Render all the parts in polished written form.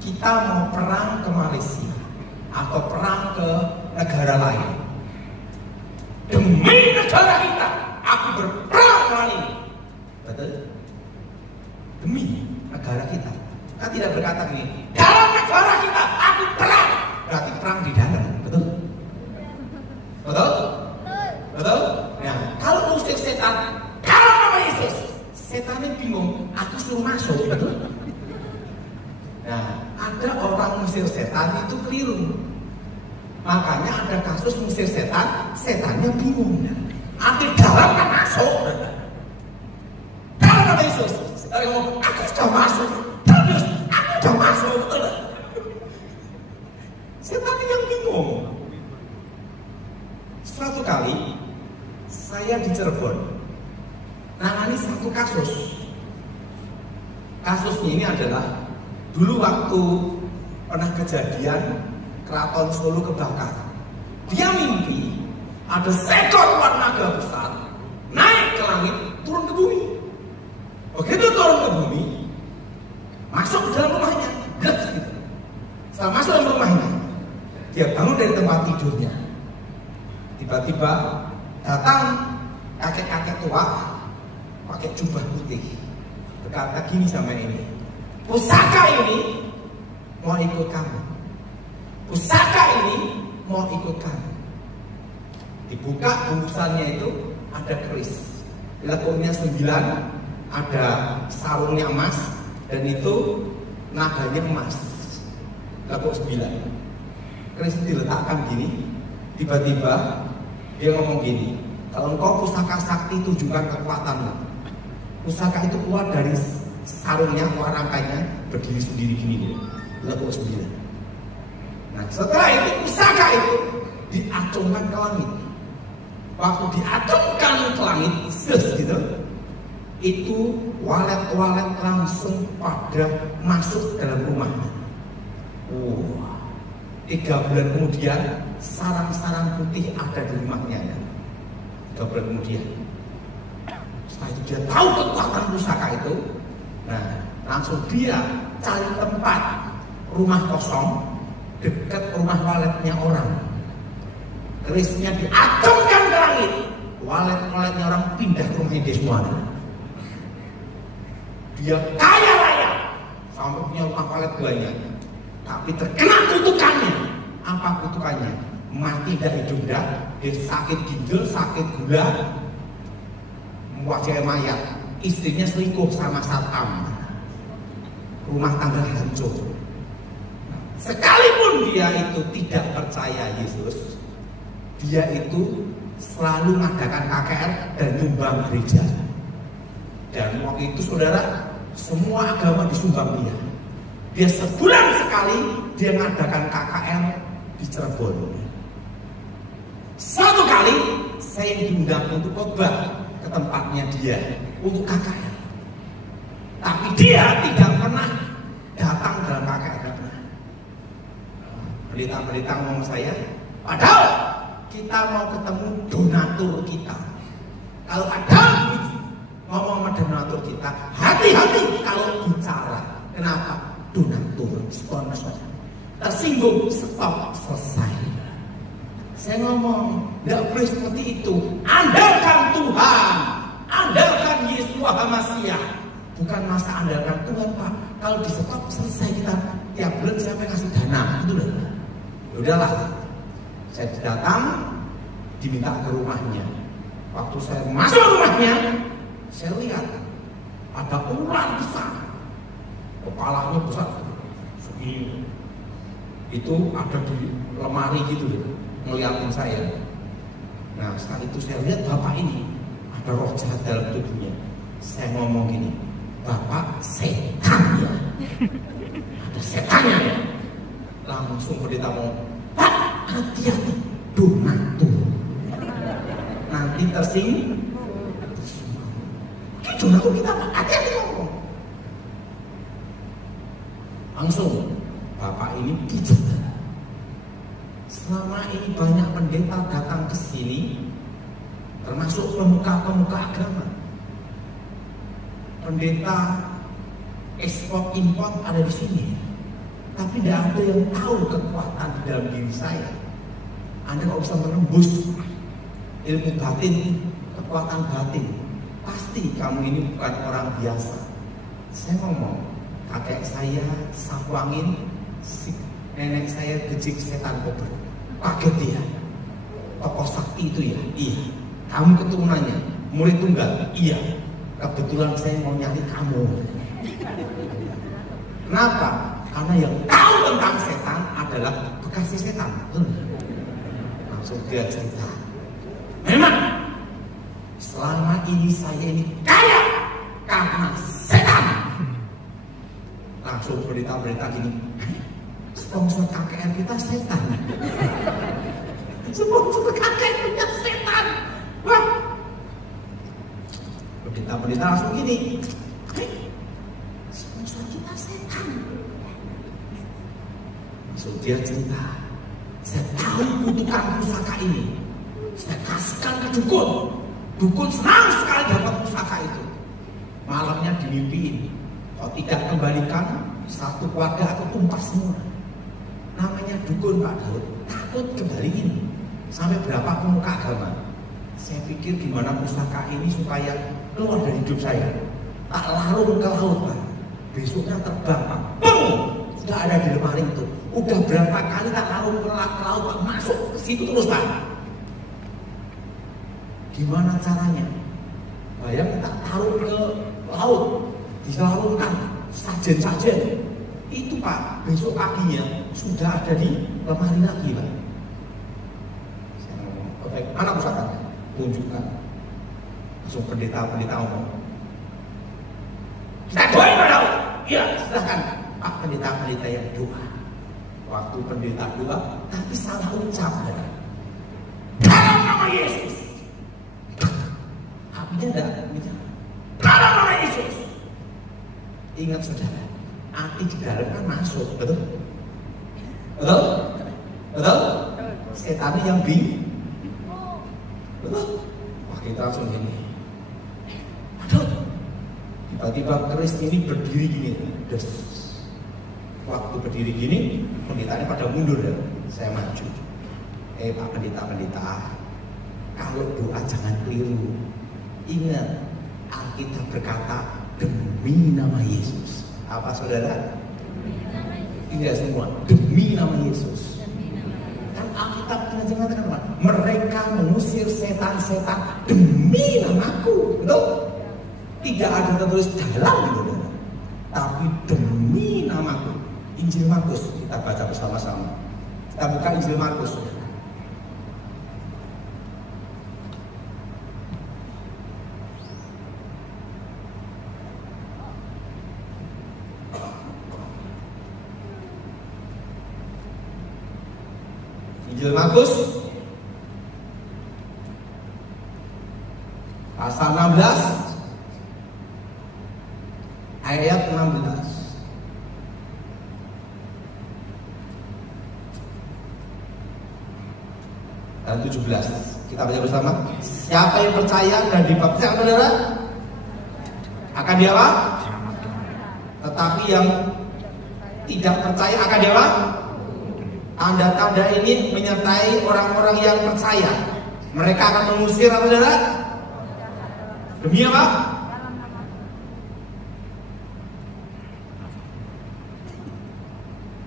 kita mau perang ke Malaysia atau perang ke negara lain, demi negara kita, aku berperang melawan ini. Betul? Demi negara kita. Kita tidak berkata ini, dalam negara kita, aku perang. Berarti perang di dalam. Betul? Betul? Betul? Nah, kalau musik setan, kalau nama Yesus, setannya bingung, aku suruh masuk. Betul? Nah, ada orang musir setan itu keliru. Makanya ada kasus musir setan, setannya bingung. Arti dalam kan masuk. Kalau nama Yesus, setan ngomong, aku sudah masuk. Terus, aku sudah masuk. Betul? Setannya yang bingung. Suatu kali saya di Cirebon nangani satu kasus. Kasusnya ini adalah dulu waktu pernah kejadian Keraton Solo kebakar. Dia mimpi ada seekor ular naga besar naik ke langit, turun ke bumi. Begitu turun ke bumi, masuk ke dalam rumahnya. Setelah masuk dalam rumahnya, dia bangun dari tempat tidurnya. Tiba-tiba datang kakek-kakek tua pakai jubah putih, berkata gini sama ini, pusaka ini mau ikut kamu, pusaka ini mau ikut kamu. Dibuka bungkusannya itu ada keris, lekuknya 9, ada sarungnya emas, dan itu naganya emas, lekuk 9. Keris diletakkan gini, tiba-tiba dia ngomong gini, kalau engkau pusaka sakti, tunjukkan kekuatanmu. Pusaka itu keluar dari sarungnya, keluar rangkainya, berdiri sendiri gini, lekuk 9. Nah, setelah itu pusaka itu diacungkan ke langit. Waktu diacungkan ke langit, gitu, itu walet-walet langsung pada masuk dalam rumahnya. 3 bulan kemudian sarang-sarang putih ada di rumahnya. 3 bulan kemudian, setelah itu dia tahu kekuatan pusaka itu. Nah, langsung dia cari tempat rumah kosong dekat rumah waletnya orang. Kerisnya diacungkan ke langit, walet-waletnya orang pindah ke rumahnya dia semua. Dia kaya raya sampai punya rumah walet banyak, tapi terkena kutukannya. Apa kutukannya? Mati dari hidup dah. Dia sakit ginjal, sakit gula, wajah mayat. Istrinya selingkuh sama satpam, rumah tangga hancur. Sekalipun dia itu tidak percaya Yesus, dia itu selalu mengadakan KKR dan nyumbang gereja. Dan waktu itu saudara, semua agama disumbang dia. Dia sebulan sekali dia mengadakan KKR di Cirebon. Satu kali saya diundang untuk khotbah ke tempatnya dia untuk KKR, tapi dia tidak pernah datang dalam KKR. Berita-berita ngomong saya, padahal kita mau ketemu donatur kita. Kalau ada ngomong sama donatur kita, hati-hati kalau bicara. Kenapa? Donatur, sponsor. Tersinggung, stop, selesai. Saya ngomong, nggak boleh seperti itu. Andalkan Tuhan, andalkan Yeshua HaMashiach. Bukan masa andalkan Tuhan, Pak. Kalau di stop selesai, kita tiap bulan siapa yang kasih dana, itu udah. Udahlah, saya datang, diminta ke rumahnya. Waktu saya masuk rumahnya, saya lihat ada ular besar, kepalanya besar segini. Itu ada di lemari gitu, ngeliatin saya. Nah, setelah itu saya lihat bapak ini ada roh jahat dalam tubuhnya. Saya ngomong gini, bapak setan ya, ada setannya ya. Langsung pendeta mau, Pak, hati-hati, donatur. Nanti tersinggung. Donatur kita apa? Hati-hati ngomong. Langsung bapak ini dijaga. Selama ini banyak pendeta datang ke sini, termasuk pemuka-pemuka agama. Pendeta ekspor impor ada di sini. tapi tidak ada yang tahu kekuatan di dalam diri saya. Anda kalau bisa menembus ilmu batin, kekuatan batin, pasti kamu ini bukan orang biasa. Saya ngomong, kakek saya sapu angin, nenek saya gejik setan kobra. Kaget dia. Tokoh sakti itu ya? Iya. Kamu keturunannya, murid tunggal? Iya. Kebetulan saya mau nyari kamu. Kenapa? Karena yang tahu tentang setan adalah bekas setan. Langsung dia cerita. Memang selama ini saya ini kaya karena setan. Langsung berita-berita gini. Sponsor KKR kita setan. Sponsor KKR punya setan. Wah. Berita-berita langsung gini. Sponsor kita setan. Langsung dia cerita. Saya tahu kutukan pusaka ini. Saya kasihkan ke dukun. Dukun senang sekali dapat pusaka itu. Malamnya dimimpiin. Kalau tidak kembalikan, satu keluarga aku tumpas semua. Namanya dukun Pak Daud. Takut kembaliin. Sampai berapa pemuka agama. Saya pikir gimana pusaka ini supaya keluar dari hidup saya. Tak larung ke laut Pak. Besoknya terbang Pak. Bung! Sudah ada di lemari itu. Udah berapa kali tak larung ke laut Pak. Masuk ke situ terus Pak. Gimana caranya? Bayang tak taruh ke laut. Dilarungkan. Sajen-sajen. Itu Pak. Besok paginya sudah ada di lemari lagi Pak. Saya ngomong. Oke, mana pusakanya? Tunjukkan. Langsung pendeta-pendeta ngomong. Kita doain Pak Daud. Iya, silahkan. Pak pendeta-pendeta yang doa. Waktu pendeta doa, tapi salah ucap. Dalam nama Yesus. Apinya tidak. Dalam nama Yesus. Ingat saudara, api di dalam kan masuk, betul? Betul? Betul? Setannya yang bingung. Betul? Wah kita langsung gini. Aduh. Tiba-tiba keris ini berdiri gini. Des. Waktu berdiri gini, pendetanya pada mundur ya. Saya maju. Pak pendeta-pendeta, kalau doa jangan keliru. Ingat, Alkitab berkata demi nama Yesus. Apa saudara? Tidak semua. Demi nama Yesus. Kan Alkitab mengatakan apa? Mereka mengusir setan-setan demi namaku. Betul? Tidak ada tertulis dalam itu, tapi demi namaku. Injil Markus kita baca bersama-sama. Kita buka Injil Markus. Injil Markus pasal 16 ayat 16. Dan 17. Kita baca bersama. Siapa yang percaya dan dibaptis saudara akan dia apa? Tetapi yang tidak percaya akan dia apa? Tanda-tanda ini menyertai orang-orang yang percaya. Mereka akan mengusir apa saudara? Demi apa?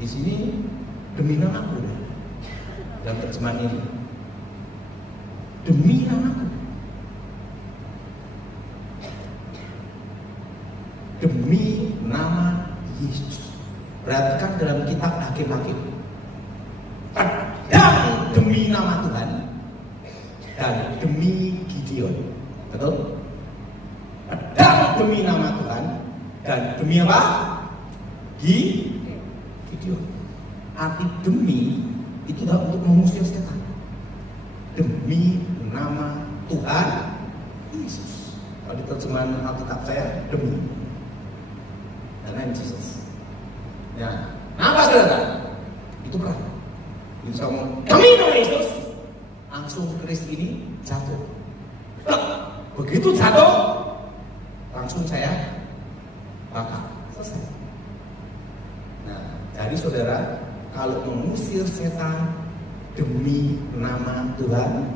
Di sini demi namaku. Dalam terjemahan ini. Demi namaku. Demi nama Yesus. Perhatikan dalam kitab Hakim-Hakim. Pedang demi nama Tuhan dan demi Gideon. Betul? Pedang demi nama Tuhan dan demi apa? Gideon. Arti demi itu adalah untuk mengusir setan. Demi nama Tuhan Yesus. Kalau di terjemahan Alkitab saya demi. Dan Yesus. Ya, apa saudara? Itu perang. Bisa ngomong demi nama Yesus. Langsung keris ini jatuh. Begitu jatuh, langsung saya bakar. Selesai. Nah, Jadi saudara, kalau mengusir setan demi nama Tuhan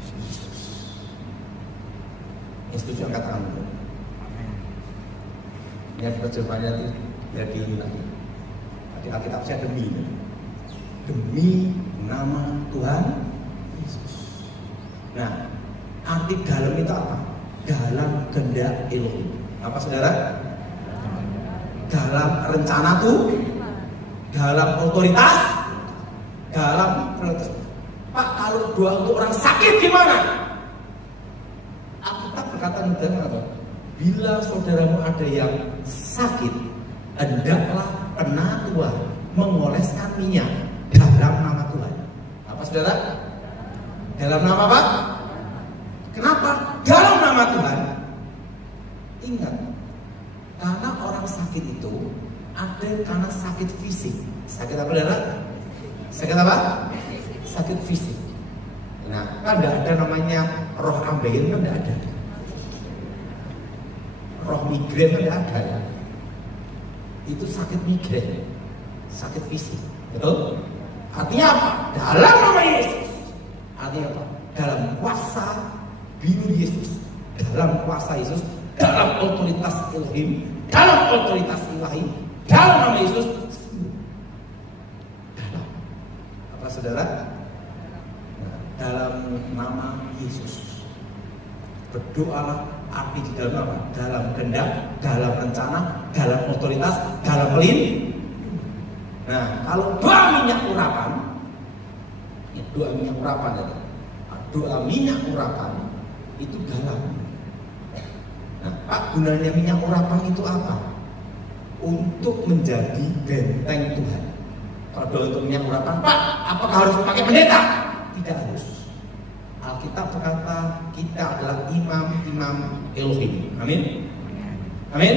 Yesus. Yang setuju angkat tangan. Ini terjemahannya jadi lagi. Di Alkitab saya demi nama Tuhan Yesus. Nah, arti dalam itu apa? Dalam kehendak Elohim. Apa saudara? Dalam rencana Tuhan, dalam otoritas, dalam prioritas. Pak, kalau doa untuk orang sakit gimana? Alkitab berkata apa? Bila saudaramu ada yang sakit, hendaklah penatua mengoleskan minyak dalam nama Tuhan. Apa saudara? Dalam nama apa? Kenapa? Dalam nama Tuhan. Ingat, karena orang sakit itu ada karena sakit fisik. Sakit apa saudara? Sakit apa? Sakit fisik. Nah, kan tidak ada namanya roh ambeien, kan tidak ada. Roh migrain kan tidak ada ya. Itu sakit migrain, sakit fisik, betul? Artinya apa? Dalam nama Yesus. Artinya apa? Dalam kuasa biru Yesus, dalam kuasa Yesus, dalam otoritas Elohim, dalam otoritas Ilahi, dalam nama Yesus. Dalam apa saudara? Nah, dalam nama Yesus berdoalah. Arti di dalam apa? Dalam kehendak, dalam rencana, dalam otoritas, dalam pelindung. Nah, kalau doa minyak urapan, doa minyak urapan itu, doa minyak urapan itu dalam. Nah, Pak, gunanya minyak urapan itu apa? Untuk menjadi benteng Tuhan. Kalau doa untuk minyak urapan, Pak, apakah harus pakai pendeta? Tidak harus. Alkitab berkata kita adalah imam-imam Elohim. Amin. Amin.